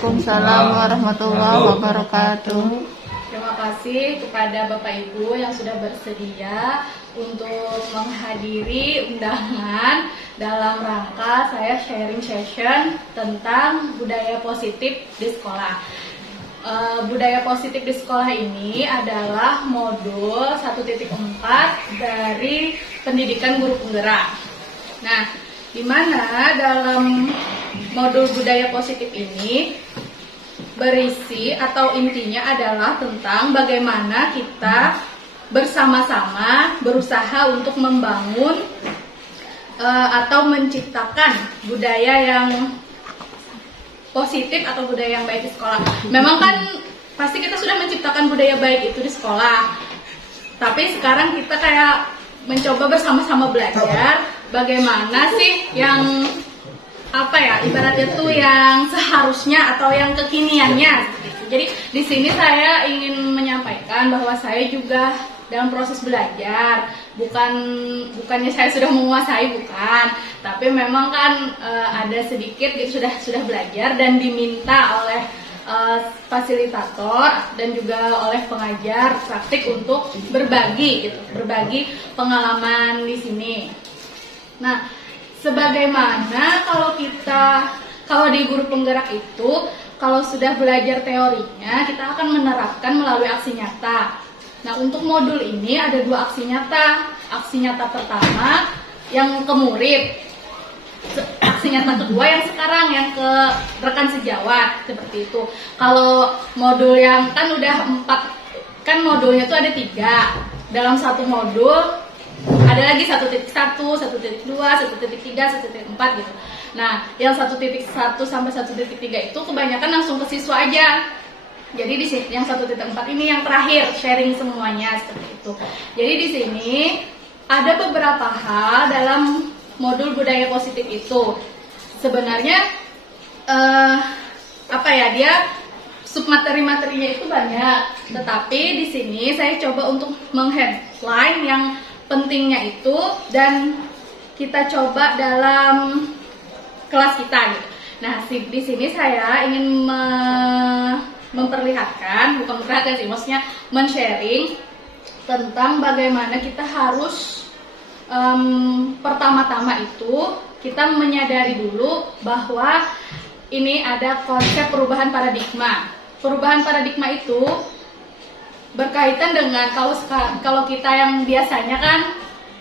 Waalaikumsalam warahmatullahi wabarakatuh. Terima kasih kepada Bapak Ibu yang sudah bersedia untuk menghadiri undangan dalam rangka saya sharing session tentang budaya positif di sekolah. Budaya positif di sekolah ini adalah modul 1.4 dari pendidikan guru penggerak. Nah, di mana dalam modul budaya positif ini berisi atau intinya adalah tentang bagaimana kita bersama-sama berusaha untuk membangun atau menciptakan budaya yang positif atau budaya yang baik di sekolah. Memang kan pasti kita sudah menciptakan budaya baik itu di sekolah, tapi sekarang kita kayak mencoba bersama-sama belajar bagaimana sih yang ibaratnya tuh yang seharusnya atau yang kekiniannya seperti itu. Jadi di sini saya ingin menyampaikan bahwa saya juga dalam proses belajar, bukannya saya sudah menguasai, bukan, tapi memang kan ada sedikit gitu sudah belajar dan diminta oleh fasilitator dan juga oleh pengajar praktik untuk berbagi pengalaman di sini. Nah, sebagaimana kalau di guru penggerak itu, kalau sudah belajar teorinya, kita akan menerapkan melalui aksi nyata. Nah, untuk modul ini ada 2 aksi nyata. Aksi nyata pertama yang ke murid, aksi nyata kedua yang sekarang yang ke rekan sejawat, seperti itu. Kalau modul yang kan udah 4, kan modulnya itu ada 3. Dalam satu modul ada lagi 1.1, 1.2, 1.3, 1.4 gitu. Nah, yang 1.1 sampai 1.3 itu kebanyakan langsung ke siswa aja. Jadi di sini yang 1.4 ini yang terakhir sharing semuanya seperti itu. Jadi di sini ada beberapa hal dalam modul budaya positif itu. Sebenarnya dia submateri-materinya itu banyak, tetapi di sini saya coba untuk mengheadline yang pentingnya itu dan kita coba dalam kelas kita gitu. Nah, di sini saya ingin maksudnya men-sharing tentang bagaimana kita harus pertama-tama itu kita menyadari dulu bahwa ini ada konsep perubahan paradigma. Perubahan paradigma itu berkaitan dengan kalau kita yang biasanya kan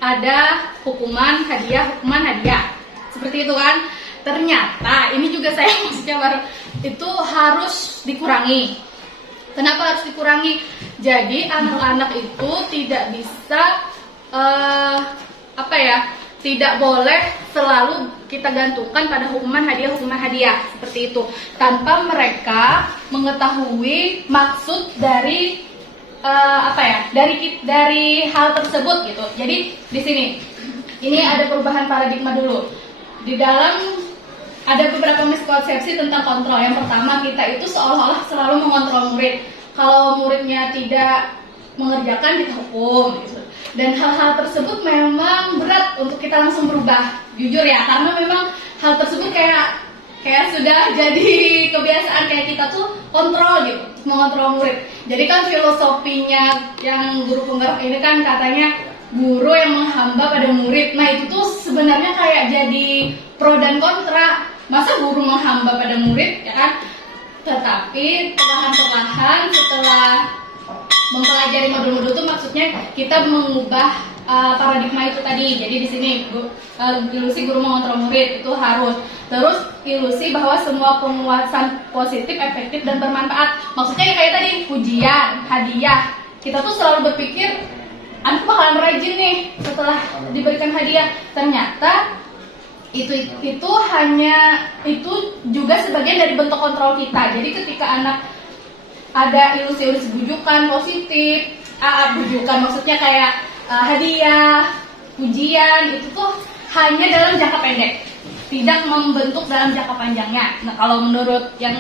ada hukuman hadiah seperti itu kan. Ternyata ini juga saya maksudnya baru itu harus dikurangi. Kenapa harus dikurangi? Jadi anak-anak itu tidak bisa tidak boleh selalu kita gantungkan pada hukuman hadiah seperti itu tanpa mereka mengetahui maksud dari dari hal tersebut gitu. Jadi di sini ini ada perubahan paradigma dulu. Di dalam ada beberapa miskonsepsi tentang kontrol. Yang pertama, kita itu seolah-olah selalu mengontrol murid. Kalau muridnya tidak mengerjakan, kita hukum gitu. Dan hal-hal tersebut memang berat untuk kita langsung berubah. Jujur ya, karena memang hal tersebut kayak sudah jadi kebiasaan, kayak kita tuh kontrol gitu, mengontrol murid. Jadi kan filosofinya yang guru penggerak ini kan katanya guru yang menghamba pada murid. Nah, itu tuh sebenarnya kayak jadi pro dan kontra. Masa guru menghamba pada murid, ya kan? Tetapi perlahan-perlahan setelah mempelajari modul-modul itu maksudnya kita mengubah paradigma itu tadi. Jadi di sini ilusi guru mengontrol murid itu harus. Terus ilusi bahwa semua penguasaan positif, efektif dan bermanfaat. Maksudnya kayak tadi pujian, hadiah. Kita tuh selalu berpikir anak bakalan rajin nih setelah diberikan hadiah. Ternyata itu juga sebagian dari bentuk kontrol kita. Jadi ketika anak ada ilusi-ilusi bujukan positif, bujukan maksudnya kayak hadiah, pujian, itu tuh hanya dalam jangka pendek, tidak membentuk dalam jangka panjangnya. Nah, kalau menurut yang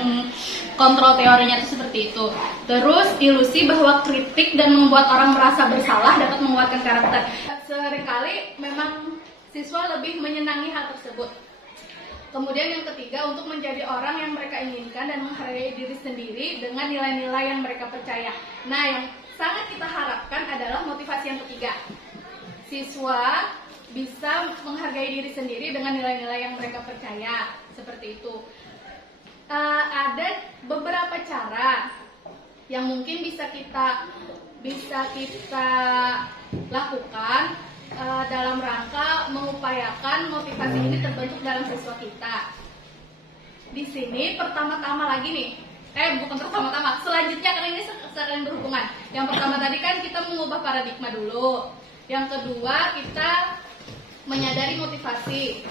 kontrol teorinya itu seperti itu. Terus ilusi bahwa kritik dan membuat orang merasa bersalah dapat menguatkan karakter. Seringkali memang siswa lebih menyenangi hal tersebut. Kemudian yang ketiga, untuk menjadi orang yang mereka inginkan dan menghargai diri sendiri dengan nilai-nilai yang mereka percaya. Nah, yang sangat kita harapkan adalah motivasi yang ketiga. Siswa bisa menghargai diri sendiri dengan nilai-nilai yang mereka percaya. Seperti itu. Ada beberapa cara yang mungkin bisa kita lakukan dalam rangka mengupayakan motivasi ini terbentuk dalam siswa kita. Di sini pertama-tama lagi nih, bukan pertama-tama, selanjutnya karena ini saling berhubungan. Yang pertama tadi kan kita mengubah paradigma dulu. Yang kedua kita menyadari motivasi.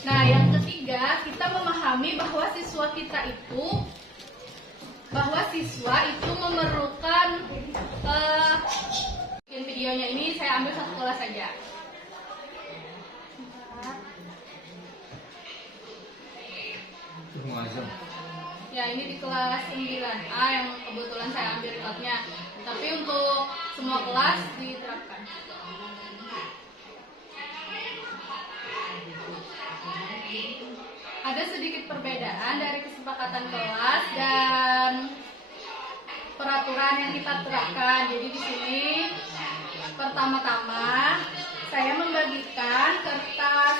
Nah, yang ketiga kita memahami bahwa siswa itu memerlukan videonya ini saya ambil satu kelas saja. Ya, ini di kelas 9A yang kebetulan saya ambil recordnya. Tapi untuk semua kelas diterapkan. Ada sedikit perbedaan dari kesepakatan kelas dan peraturan yang kita terapkan. Jadi di sini pertama-tama saya membagikan kertas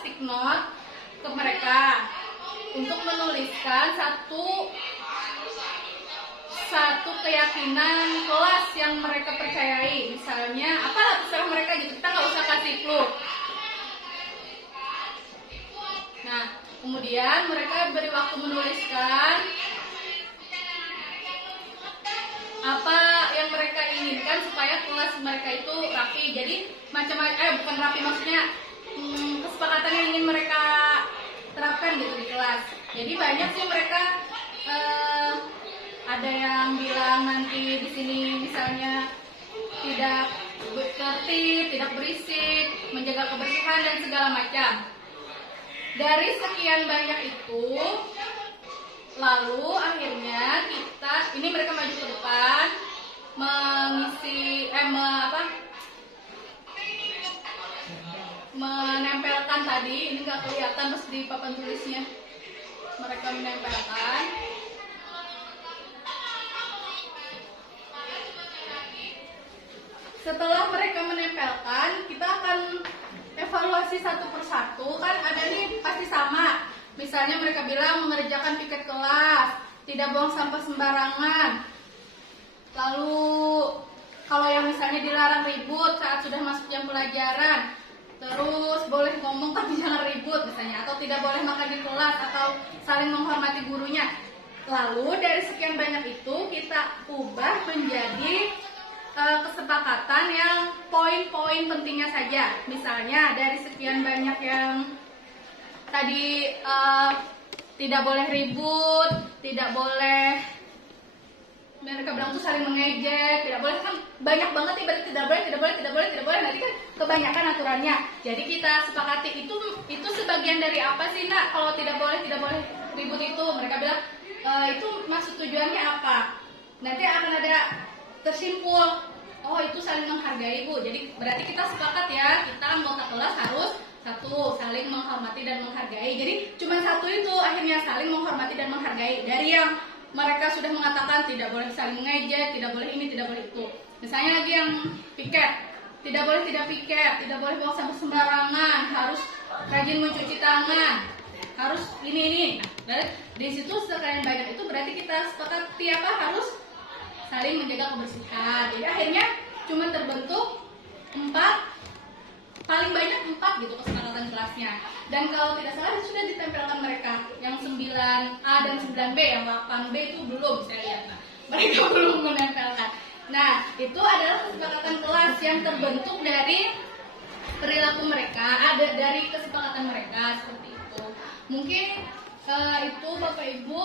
stick note ke mereka untuk menuliskan satu keyakinan kelas yang mereka percayai. Misalnya apalah terserah mereka gitu, kita nggak usah kasih clue. Nah, kemudian mereka beri waktu menuliskan apa yang mereka inginkan supaya kelas mereka itu rapi. Jadi bukan rapi, maksudnya kesepakatan yang ingin mereka terapkan gitu di kelas. Jadi banyak sih mereka ada yang bilang nanti di sini misalnya tidak tertib, tidak berisik, menjaga kebersihan dan segala macam. Dari sekian banyak itu, lalu akhirnya ini mereka maju ke depan menempelkan tadi, ini nggak kelihatan terus di papan tulisnya. Mereka menempelkan. Setelah mereka menempelkan, kita akan evaluasi satu persatu. Kan ada nih pasti sama. Misalnya mereka bilang mengerjakan piket kelas, tidak buang sampah sembarangan. Lalu kalau yang misalnya dilarang ribut saat sudah masuk jam pelajaran, terus boleh ngomong tapi jangan ribut misalnya, atau tidak boleh makan di kelas, atau saling menghormati gurunya. Lalu dari sekian banyak itu kita ubah menjadi kesepakatan yang poin-poin pentingnya saja. Misalnya dari sekian banyak yang tadi tidak boleh ribut, tidak boleh, mereka bilang tuh saling mengejek, tidak boleh, kan banyak banget ibarat tidak boleh, nanti kan kebanyakan aturannya. Jadi kita sepakati itu sebagian dari apa sih nak, kalau tidak boleh ribut itu. Mereka bilang itu maksud tujuannya apa. Nanti akan ada tersimpul, oh itu saling menghargai Bu. Jadi berarti kita sepakat ya, kita anggota kelas harus satu, saling menghormati dan menghargai. Jadi cuma satu itu akhirnya, saling menghormati dan menghargai. Dari yang mereka sudah mengatakan tidak boleh saling mengejek, tidak boleh ini, tidak boleh itu. Misalnya lagi yang piket, tidak boleh tidak piket, tidak boleh buang sampah sembarangan, harus rajin mencuci tangan, harus ini. Nah, di situ sekalian banyak itu berarti kita sepakati apa, harus saling menjaga kebersihan. Jadi akhirnya cuma terbentuk 4, paling banyak 4 gitu kesepakatan kelasnya. Dan kalau tidak salah sudah ditempelkan mereka yang 9A dan 9B, yang 8B itu belum saya lihat. Nah, mereka belum menempelkan. Nah, itu adalah kesepakatan kelas yang terbentuk dari perilaku mereka, ada dari kesepakatan mereka seperti itu. Mungkin itu Bapak Ibu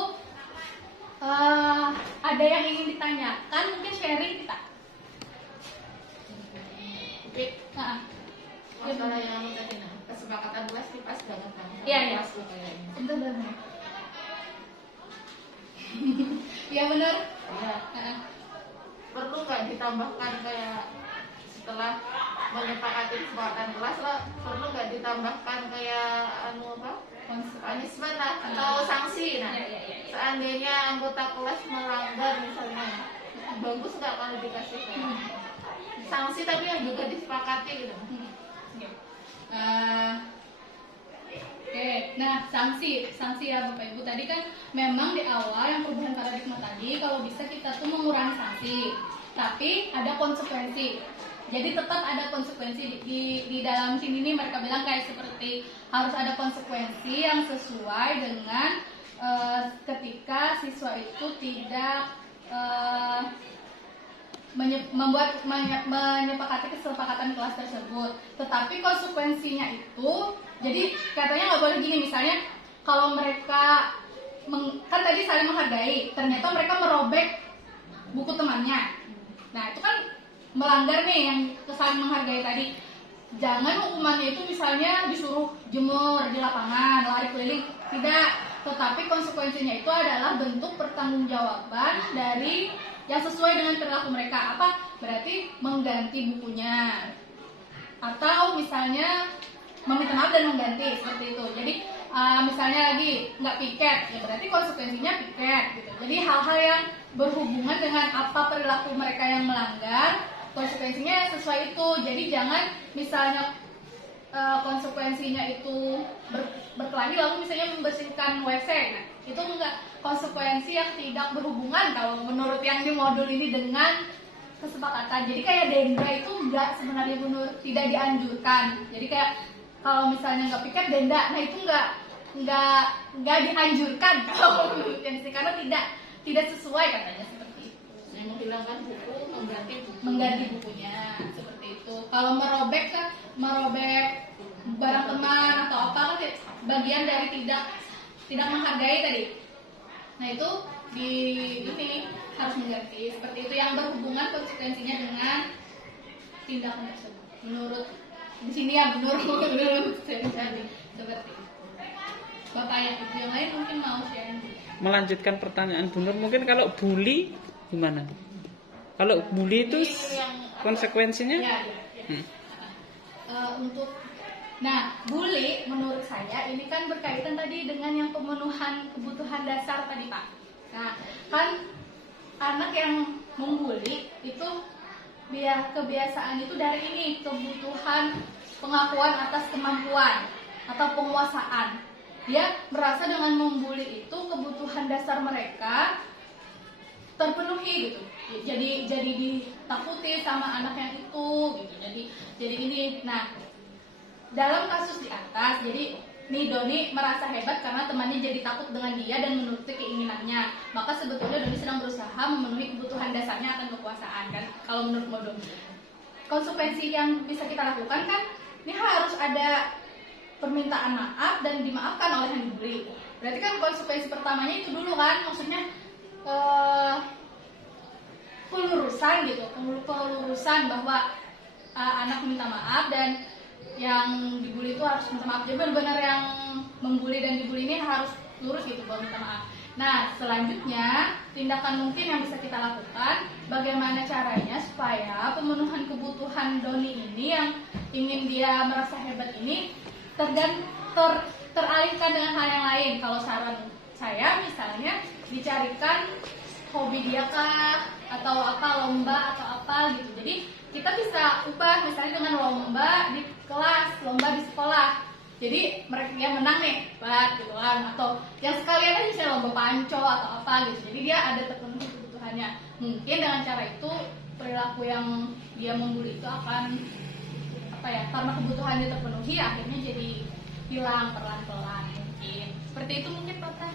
ada yang ingin ditanyakan, mungkin sharing kita. Oke. Masalah yang tadi kesepakatan kelas ini pas banget kan? Iya. Benar. Iya benar. Iya. Perlu nggak ditambahkan kayak setelah menyepakati kesepakatan kelas lah, perlu nggak ditambahkan kayak punishment lah atau sanksi. Nah, seandainya anggota kelas melanggar misalnya, bagus nggak kalau dikasih kayak sanksi tapi yang juga disepakati gitu. Oke, nah sanksi ya Bapak Ibu, tadi kan memang di awal yang perubahan paradigma tadi kalau bisa kita tuh mengurangi sanksi, tapi ada konsekuensi. Jadi tetap ada konsekuensi di dalam sini nih, mereka bilang kayak seperti harus ada konsekuensi yang sesuai dengan ketika siswa itu tidak menyepakati kesepakatan kelas tersebut. Tetapi konsekuensinya itu, jadi katanya nggak boleh gini, misalnya kalau mereka kan tadi saling menghargai, ternyata mereka merobek buku temannya. Nah itu kan melanggar nih yang saling menghargai tadi. Jangan hukumannya itu misalnya disuruh jemur di lapangan, lari keliling, tidak. Tetapi konsekuensinya itu adalah bentuk pertanggungjawaban dari yang sesuai dengan perilaku mereka. Apa? Berarti mengganti bukunya, atau misalnya meminta maaf dan mengganti, seperti itu. Jadi misalnya lagi nggak piket, ya berarti konsekuensinya piket gitu. Jadi hal-hal yang berhubungan dengan apa perilaku mereka yang melanggar, konsekuensinya sesuai itu. Jadi jangan misalnya konsekuensinya itu berkelahi lalu misalnya membersihkan WC. Nah, itu enggak konsekuensi yang tidak berhubungan kalau menurut yang di modul ini dengan kesepakatan. Jadi kayak denda itu enggak, sebenarnya menurut tidak dianjurkan. Jadi kayak kalau misalnya nggak piket denda, nah itu enggak dianjurkan kalau menurut yang sih, karena tidak sesuai katanya seperti itu. Yang menghilangkan buku, mengganti bukunya seperti itu. Kalau merobek barang teman atau apa kan bagian dari tidak menghargai tadi. Nah itu ini harus mengganti seperti itu, yang berhubungan konsekuensinya dengan tindakan tersebut. Menurut di sini ya menurut saya seperti itu. Bapak yang lain mungkin mau share. Melanjutkan pertanyaan Bu Nur, mungkin kalau bully gimana? Kalau bully itu konsekuensinya? Ya. Nah, bully menurut saya ini kan berkaitan tadi dengan yang pemenuhan kebutuhan dasar tadi Pak. Nah, kan anak yang membuli itu kebiasaan itu dari ini, kebutuhan pengakuan atas kemampuan atau penguasaan. Dia merasa dengan membuli itu kebutuhan dasar mereka terpenuhi gitu. Jadi ditakuti sama anak yang itu gitu. Jadi ini. Nah, dalam kasus di atas, jadi nih Doni merasa hebat karena temannya jadi takut dengan dia dan menuruti keinginannya. Maka sebetulnya Doni sedang berusaha memenuhi kebutuhan dasarnya akan kekuasaan kan. Kalau menurut Modul, konsekuensi yang bisa kita lakukan kan, ini harus ada permintaan maaf dan dimaafkan oleh yang diberi. Berarti kan konsekuensi pertamanya itu dulu kan, maksudnya pelurusan gitu, pelurusan bahwa anak minta maaf dan yang dibully itu harus minta maaf. Jadi benar-benar yang membuli dan dibully ini harus lurus gitu bahwa minta maaf. Nah, selanjutnya tindakan mungkin yang bisa kita lakukan, bagaimana caranya supaya pemenuhan kebutuhan Doni ini yang ingin dia merasa hebat ini teralihkan dengan hal yang lain. Kalau saran saya misalnya dicarikan hobi dia kah, atau apa, lomba atau apa gitu. Jadi kita bisa ubah misalnya dengan lomba di kelas, lomba di sekolah. Jadi mereka yang menang nih, gitu kan. Atau yang sekalian aja misalnya lomba panco atau apa gitu. Jadi dia ada terpenuhi kebutuhannya. Mungkin dengan cara itu perilaku yang dia membuli itu akan karena kebutuhannya terpenuhi akhirnya jadi hilang pelan-pelan mungkin. Seperti itu mungkin Pak.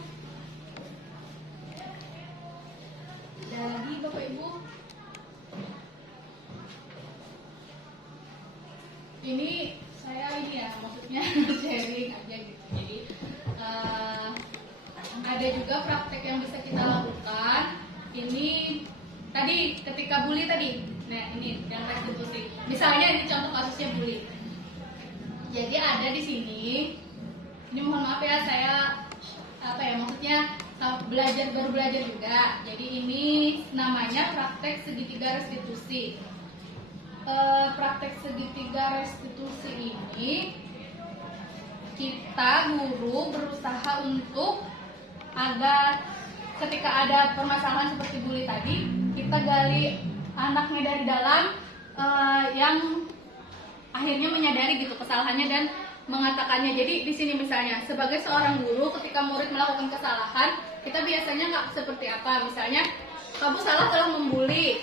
Jadi Bapak Ibu, ini saya maksudnya sharing aja gitu. Jadi ada juga praktek yang bisa kita lakukan. Ini tadi ketika bully tadi, nah ini yang restitusi. Misalnya ini contoh kasusnya bully. Jadi ada di sini. Ini mohon maaf ya, saya maksudnya baru belajar juga. Jadi ini namanya praktek segitiga restitusi. praktek segitiga restitusi ini, kita guru berusaha untuk agar ketika ada permasalahan seperti bully tadi, kita gali anaknya dari dalam, yang akhirnya menyadari gitu kesalahannya dan mengatakannya. Jadi di sini misalnya sebagai seorang guru, ketika murid melakukan kesalahan, kita biasanya nggak seperti apa, misalnya kamu salah telah membuli,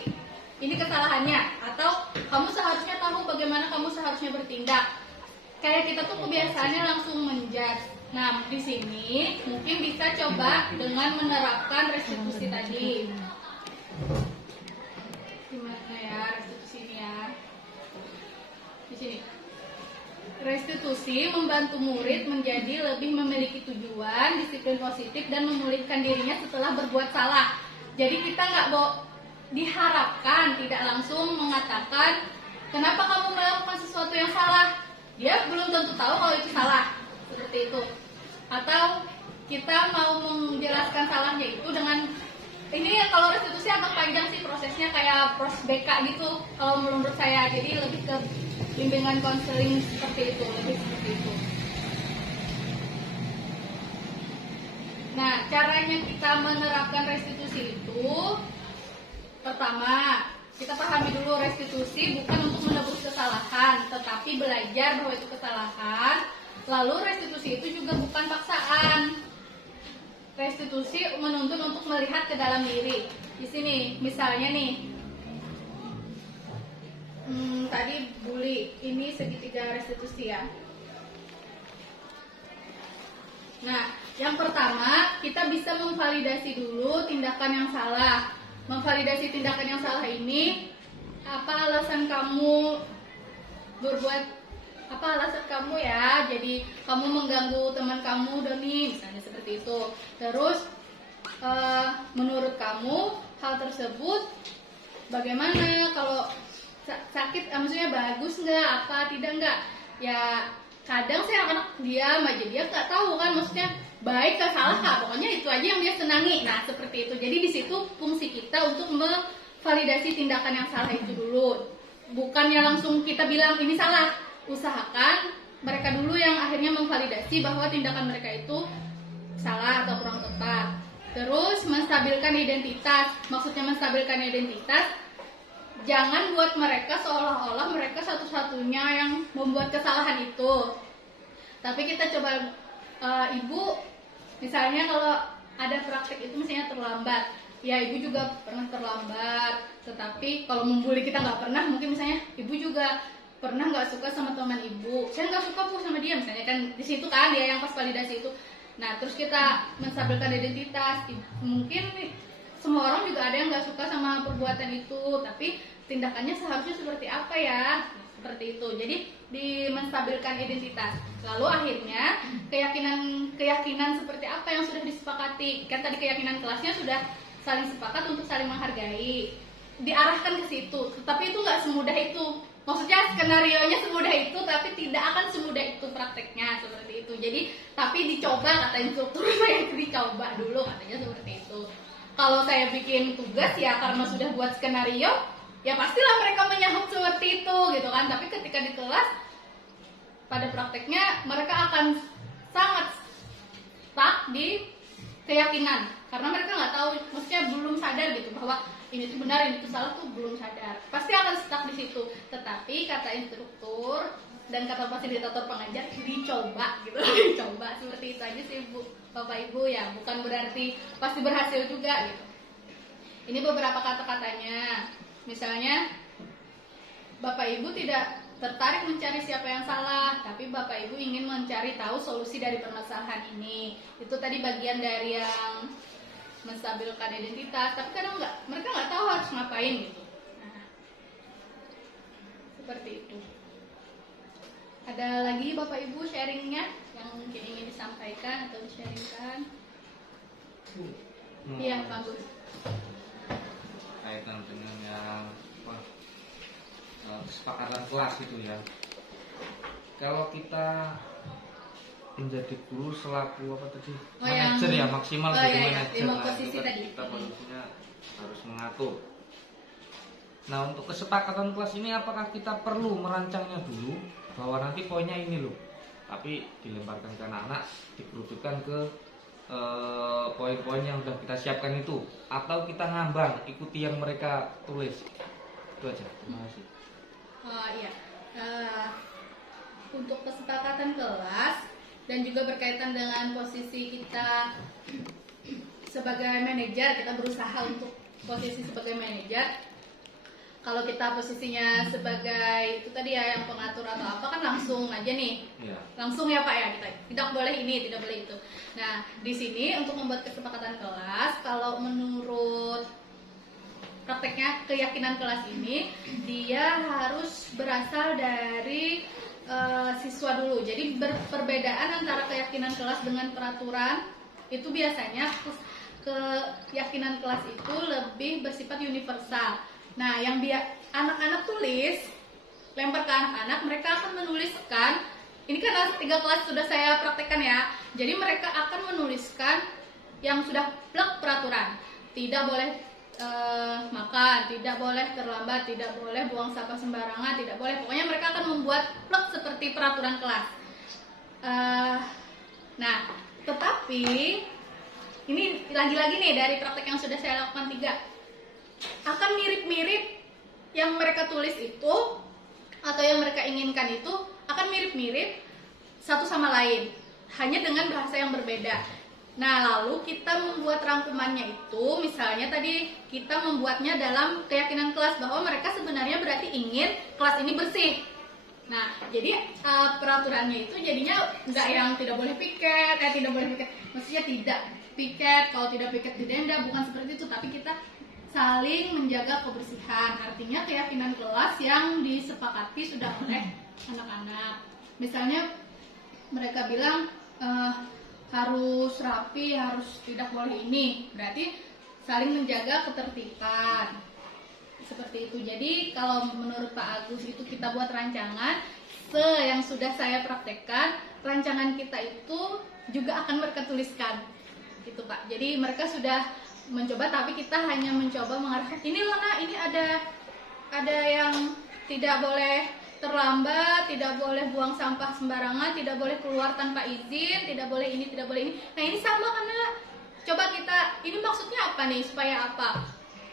ini kesalahannya, atau kamu seharusnya tahu bagaimana kamu seharusnya bertindak. Kayak kita tuh kebiasaannya langsung menjudge. Nah, di sini mungkin bisa coba dengan menerapkan restitusi tadi. Gimana ya restitusi ini ya? Di sini. Restitusi membantu murid menjadi lebih memiliki tujuan, disiplin positif, dan memulihkan dirinya setelah berbuat salah. Jadi kita nggak diharapkan tidak langsung mengatakan kenapa kamu melakukan sesuatu yang salah. Dia belum tentu tahu kalau itu salah, seperti itu. Atau kita mau menjelaskan salahnya itu dengan ini, kalau restitusi agak panjang sih prosesnya, kayak pros BK gitu kalau menurut saya. Jadi lebih ke bimbingan konseling seperti itu, lebih seperti itu. Nah, caranya kita menerapkan restitusi itu, pertama, kita pahami dulu restitusi bukan untuk menebus kesalahan, tetapi belajar bahwa itu kesalahan. Lalu restitusi itu juga bukan paksaan. Restitusi menuntun untuk melihat ke dalam diri. Di sini, misalnya nih, tadi bully, ini segitiga restitusi ya. Nah, yang pertama kita bisa memvalidasi dulu tindakan yang salah. Memvalidasi tindakan yang salah ini, apa alasan kamu berbuat, apa alasan kamu ya, jadi kamu mengganggu teman kamu Doni, misalnya seperti itu. Terus menurut kamu hal tersebut bagaimana, kalau sakit, maksudnya bagus nggak, apa tidak nggak? Ya kadang sih anak-anak diam aja, dia nggak tahu kan maksudnya baik ke salah kah, pokoknya itu aja yang dia senangi. Nah seperti itu. Jadi di situ fungsi kita untuk memvalidasi tindakan yang salah itu dulu, bukannya langsung kita bilang ini salah. Usahakan mereka dulu yang akhirnya memvalidasi bahwa tindakan mereka itu salah atau kurang tepat. Terus menstabilkan identitas. Maksudnya menstabilkan identitas, jangan buat mereka seolah-olah mereka satu-satunya yang membuat kesalahan itu. Tapi kita coba, ibu misalnya kalau ada praktek itu misalnya terlambat, ya ibu juga pernah terlambat. Tetapi kalau membuli kita nggak pernah, mungkin misalnya ibu juga pernah nggak suka sama teman ibu, saya nggak suka bu sama dia misalnya, kan di situ kan dia yang pas validasi itu. Nah terus kita menstabilkan identitas, mungkin semua orang juga ada yang nggak suka sama perbuatan itu, tapi tindakannya seharusnya seperti apa ya, seperti itu. Jadi menstabilkan identitas. Lalu akhirnya keyakinan seperti apa yang sudah disepakati, kan tadi keyakinan kelasnya sudah saling sepakat untuk saling menghargai, diarahkan ke situ. Tetapi itu nggak semudah itu, maksudnya skenarionya semudah itu, tapi tidak akan semudah itu prakteknya, seperti itu. Jadi tapi dicoba, kata instruktur saya itu dicoba dulu, katanya seperti itu. Kalau saya bikin tugas ya karena sudah buat skenario, ya pastilah mereka menyahut seperti itu gitu kan. Tapi ketika di kelas pada prakteknya mereka akan sangat stuck di keyakinan, karena mereka nggak tahu, maksudnya belum sadar gitu bahwa ini tuh benar, ini tuh salah, tuh belum sadar, pasti akan stuck di situ. Tetapi kata instruktur dan kata fasilitator pengajar, dicoba gitu, dicoba, seperti itu aja sih bu, bapak ibu ya, bukan berarti pasti berhasil juga gitu. Ini beberapa kata-katanya, misalnya bapak ibu tidak tertarik mencari siapa yang salah, tapi bapak ibu ingin mencari tahu solusi dari permasalahan ini. Itu tadi bagian dari yang menstabilkan identitas, tapi kadang mereka nggak tahu harus ngapain gitu. Nah, seperti itu. Ada lagi bapak ibu sharingnya yang mungkin ingin disampaikan atau di-sharingkan? Iya, bagus. Kaitan dengan yang kesepakatan kelas gitu ya. Kalau kita menjadi guru selaku apa tadi, manajer ya, maksimal jadi manajer, posisi itu kan tadi. kita posisinya harus mengatur. Nah, untuk kesepakatan kelas ini apakah kita perlu merancangnya dulu bahwa nanti poinnya ini loh, tapi dilemparkan ke anak-anak, dikerucutkan ke poin-poin yang sudah kita siapkan itu, atau kita ngambang ikuti yang mereka tulis. Itu aja. Terima kasih. Iya. Untuk kesepakatan kelas dan juga berkaitan dengan posisi kita sebagai manajer, kita berusaha untuk posisi sebagai manajer. Kalau kita posisinya sebagai itu tadi ya yang pengatur atau apa kan langsung aja nih, Iya. langsung ya Pak ya, kita tidak boleh ini, tidak boleh itu. Nah di sini untuk membuat kesepakatan kelas, kalau menurut prakteknya keyakinan kelas ini dia harus berasal dari siswa dulu. Jadi perbedaan antara keyakinan kelas dengan peraturan itu biasanya keyakinan kelas itu lebih bersifat universal. Nah, yang anak-anak tulis, lempar ke anak-anak, mereka akan menuliskan. Ini kan 3 kelas sudah saya praktekkan ya. Jadi mereka akan menuliskan yang sudah plek peraturan. Tidak boleh makan, tidak boleh terlambat, tidak boleh buang sampah sembarangan, tidak boleh. Pokoknya mereka akan membuat plek seperti peraturan kelas. Nah, tetapi ini lagi-lagi nih dari praktek yang sudah saya lakukan 3. Akan mirip-mirip yang mereka tulis itu atau yang mereka inginkan itu akan mirip-mirip satu sama lain, hanya dengan bahasa yang berbeda. Nah, lalu kita membuat rangkumannya itu, misalnya tadi kita membuatnya dalam keyakinan kelas bahwa mereka sebenarnya berarti ingin kelas ini bersih. Nah, jadi peraturannya itu jadinya nggak yang tidak boleh piket, tidak boleh piket, maksudnya tidak piket, kalau tidak piket didenda, bukan seperti itu, tapi kita saling menjaga kebersihan. Artinya keyakinan kelas yang disepakati sudah oleh anak-anak. Misalnya mereka bilang harus rapi, harus tidak boleh ini, berarti saling menjaga ketertiban. Seperti itu. Jadi kalau menurut Pak Agus itu kita buat rancangan, yang sudah saya praktekkan, rancangan kita itu juga akan mereka tuliskan. Gitu Pak. Jadi mereka sudah mencoba, tapi kita hanya mencoba mengarahkan ini loh nak, ini ada yang tidak boleh terlambat, tidak boleh buang sampah sembarangan, tidak boleh keluar tanpa izin, tidak boleh ini, tidak boleh ini. Nah ini sama karena coba kita, ini maksudnya apa nih, supaya apa?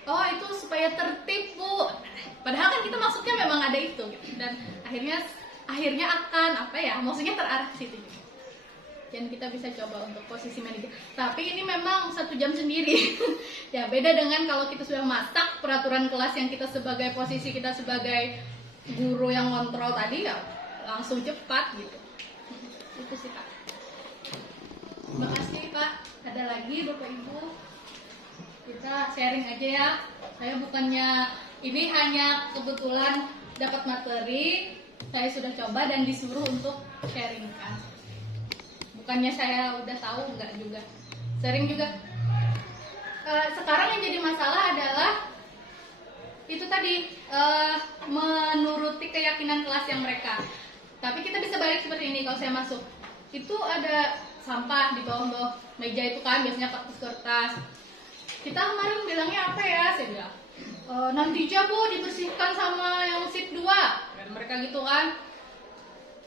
Oh itu supaya tertib Bu. Padahal kan kita maksudnya memang ada itu, dan akhirnya akan apa ya, maksudnya terarah ke situ. Dan kita bisa coba untuk posisi manajer. Tapi ini memang 1 jam sendiri. Ya beda dengan kalau kita sudah masak peraturan kelas yang kita sebagai posisi kita sebagai guru yang kontrol tadi ya langsung cepat gitu. Itu sih Pak. Terima kasih Pak. Ada lagi Bapak Ibu? Kita sharing aja ya. Saya bukannya ini hanya kebetulan dapat materi, saya sudah coba dan disuruh untuk sharingkan. Bukannya saya udah tahu, enggak juga. Sering juga. Sekarang yang jadi masalah adalah itu tadi menuruti keyakinan kelas yang mereka. Tapi kita bisa balik seperti ini kalau saya masuk. Itu ada sampah di bawah meja itu kan, biasanya kertas. Kita kemarin bilangnya apa ya? Saya bilang nanti aja Bu dibersihkan sama yang sip 2. Dan mereka gitu kan.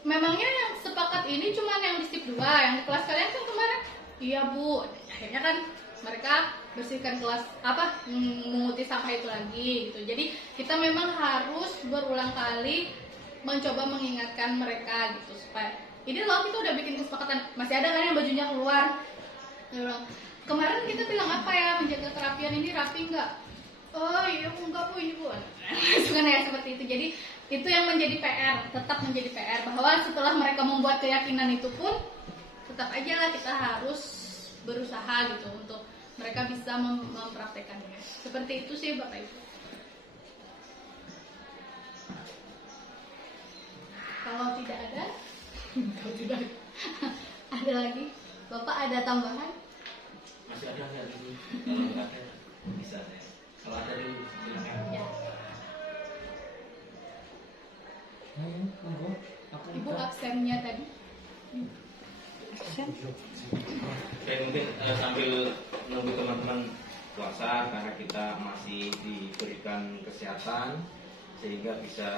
Memangnya yang sepakat ini cuma yang di sip 2, yang di kelas kalian kan kemarin? Iya Bu. Akhirnya kan mereka bersihkan kelas menguti sampah itu lagi gitu. Jadi kita memang harus berulang kali mencoba mengingatkan mereka gitu supaya ini loh kita udah bikin kesepakatan. Masih ada kan yang bajunya keluar? Dia bilang, kemarin kita bilang apa ya, menjaga kerapian ini rapi enggak? Oh iya enggak Bu, ini Bu. Bukan ya seperti itu. Jadi itu yang menjadi PR, tetap menjadi PR bahwa setelah mereka membuat keyakinan itu pun tetap aja lah kita harus berusaha gitu untuk mereka bisa mempraktekannya. Seperti itu sih Bapak Ibu. Kalau tidak ada, ada lagi. Bapak ada tambahan? Masih ada nggak ini? Kalau nggak ada bisa ya. Kalau ada dulu silakan. Ya. Ibu absennya tadi. Saya mungkin sambil nunggu teman-teman puasa karena kita masih diberikan kesehatan sehingga bisa